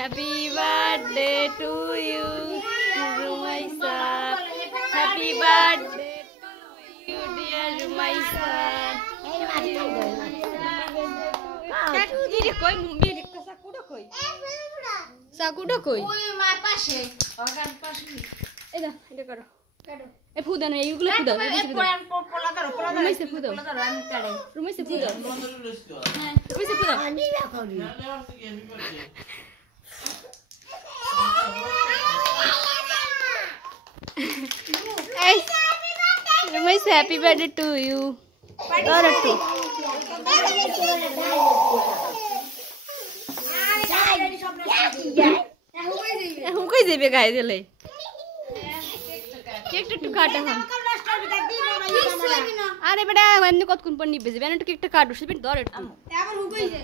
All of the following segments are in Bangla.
Happy birthday to you, Rumaisa. Happy birthday to you, dear Rumaisa. Koi mummy sakudo koi. Sakudo koi. Oi, my pashe. Organ pashe. Eda, eda karo. E fuda no, eigulo fuda. Pola daro. Rumaisa fuda. Pola daro, ami tare. Rumaisa fuda. Rumaisa fuda. Hey, Rumaisa, happy birthday to you. Dorothy. Hum koi jabe gai dile. Cake to kata hum. Are beta emni kotkun panni beze. Bena to cake to katu sibin Dorothy. Ever hum koi je?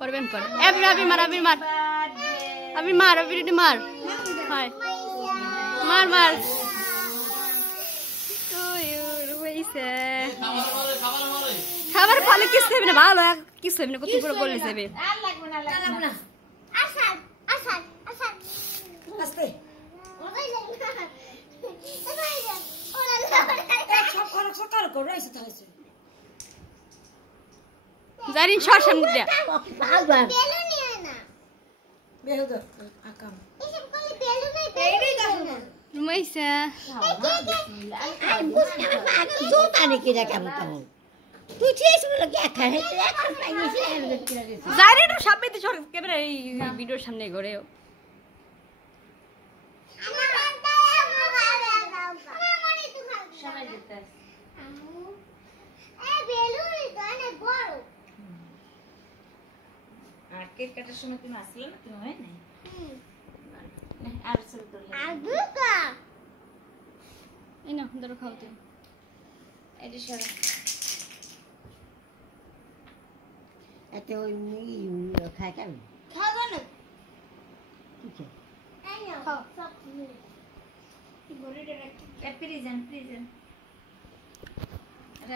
Parben par. Happy mar. Hi. Mar. To you, Rumaisa. খাবার ফলে কি সেবে না ভালো কি সেবে না কত বড় বললে সেবে আর লাগবে না আসান আস্তে সকাল করে রইছে তাহলে জানি সর সামনে দিয়া বেলুন নিয়ে না বেলুন আকাম এসব কোলে বেলুন নাই বেলুন না Rumaisa আই বুঝনা তো তারে কি রাখা কেমন তুই ঠিক বলে কি খায় এখন পাইছি জানি তো সামনে তো সর ক্যামেরা এই ভিডিওর সামনে ঘরে আমার মনে তো সবাই যেতে বেলুন তো অনেক বড় আর কেক কাটার সময় তুমি আসলে না তুমি হয় নাই আর সব তো আগুকা এই না ধরো খাও তুমি এটা সরা এতে ওই খায় কেন খাবো না ঠিক আছে খাও সব কি বলে রে প্রিজেন্ট